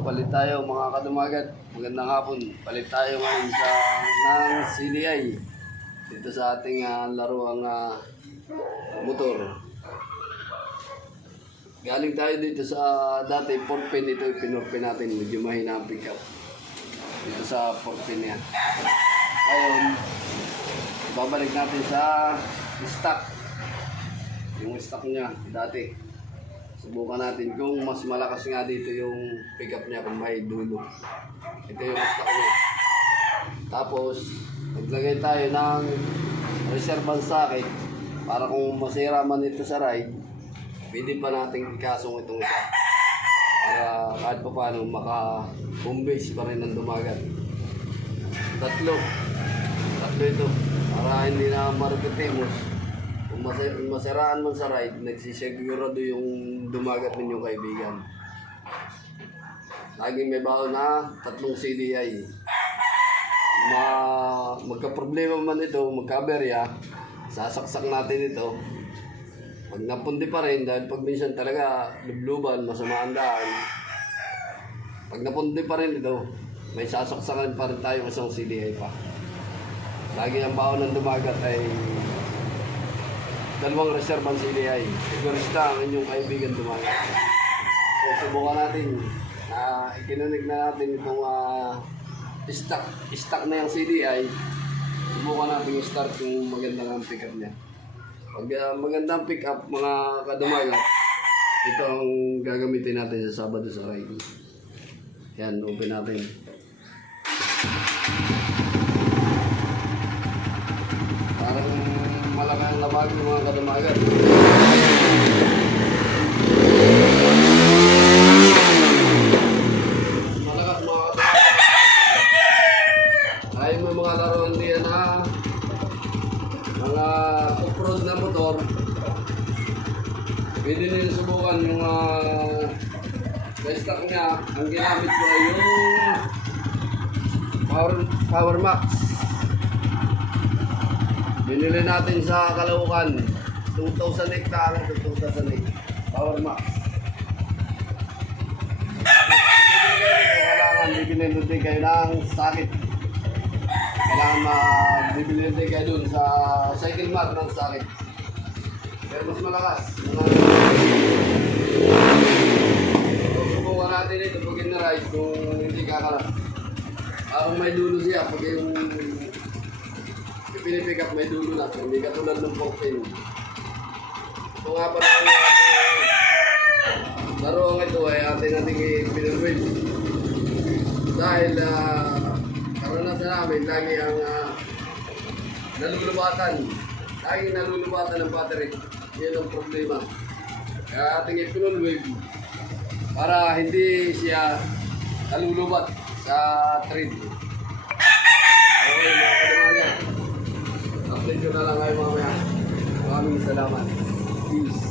palit tayo mga kadumagat. Magandang hapon. Palit tayo ngayon ng CDI dito sa ating laruang motor. Galing tayo dito sa dati 4-pin. Ito pinurpin natin. Medyo mahina ang pickup dito sa 4-pin yan. Ngayon, babalik natin sa stock. Yung stock niya dati. Subukan natin kung mas malakas nga dito yung pickup niya kung may dulo. Ito yung stock niya. Tapos, maglagay tayo ng reserve socket para kung masira man ito sa ride, pwede pa natin ikasong itong isa. Para kahit pa paano maka-home base pa rin ng dumagat. Tatlo ito. Para hindi na marupitemos. Kung masiraan man sa ride, nagsisigurado yung dumagat ninyong kaibigan. Laging may baon na 3 CDI. Magka-problema man ito, magka-aberya, sasaksak natin ito. Pag napundi pa rin, dahil pag minsan talaga lubluban, masama ang daan. Pag napundi pa rin ito, may sasaksakan pa rin tayo isang CDI pa. Lagi ang baon ng dumagat ay 2 reservang CDI. Sigurista ang inyong kaibigan dumagat. So, subukan natin. Ikinunig na natin itong stock na yung CDI. Subukan natin i-start kung maganda ang pick-up niya. Pag maganda ang pick-up, mga kadumagat, ito ang gagamitin natin sa Sabado sa ride. Yan, open natin. Parang malaki ang labag ng mga kadumagat. Malakas mga kadumagat. Ay may mga laruan diyan na mga off-road na motor. Pwede nila subukan yung stock niya. Ang ginamit ko ay yung Power Max. Binili natin sa Caloocan, 2,000 hectare, 2,008. Power Max. Kailangan bibili din kayo ng socket. Kailangan bibili din kayo dun sa Cycle Mart ng socket. Pero mas malakas. Subukan natin ito pag in-ride kung hindi kakalas. Parang may dulo siya pag yung pinipick up may dulo na, hindi katulad ng 14. Ito nga pa naman yung ating laruang ito ay ating pinurwave. Dahil karanasan namin, lagi ang nalulubatan. Lagi nalulubatan ng battery. Yan ang problema. Kaya ating ipinurwave para hindi siya nalulubat sa thread. Okay, mga kadamagan. Update ko na lang kayo mamaya. Maraming salamat. Peace.